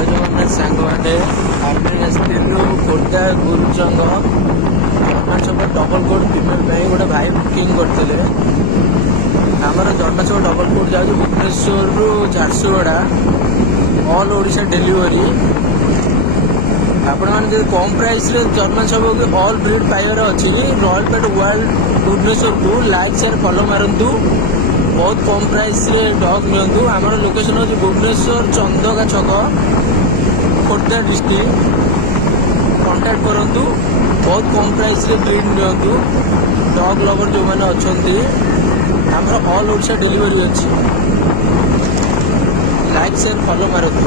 ଜୟ ଜଗନ୍ନାଥ ସାଙ୍ଗମାନେ ଆମେ ଆସିଥିଲୁ Khordha Gurujang ଜନ୍ମାଛକ double coat female ପାଇଁ ଗୋଟେ ଭାଇ ବୁକିଂ କରିଥିଲେ। ଆମର ଜନ୍ମାଛକ ଡବଲ କୋଟ୍ ଯାଉଛି ଭୁବନେଶ୍ୱରରୁ ଝାରସୁଗୁଡ଼ା ଅଲ୍ ଓଡ଼ିଶା ଡେଲିଭରି। ଆପଣମାନେ ଯଦି କମ୍ ପ୍ରାଇସ୍ରେ ଜନ୍ମାଛକକୁ ଅଲ୍ ବ୍ରିଡ୍ ପାଇବାର ଅଛି ରୟାଲ ପେଟ୍ ୱାର୍ଲ୍ଡ ଭୁବନେଶ୍ୱରକୁ ଲାଇକ୍ ସେୟାର ଫଲୋ ମାରନ୍ତୁ। बहुत कम प्राइस रे डग नियंतु। आमर लोकेशन हूँ भुवनेश्वर चंदका छक खोर्धा डिस्ट्रिक्ट। कांटेक्ट करंतु। बहुत कम प्राइस रे ब्रीड नियंतु। डग लवर जो मैंने अच्छा आमर ऑल ओडिशा डिलीवरी अच्छी। Like share follow मारतु।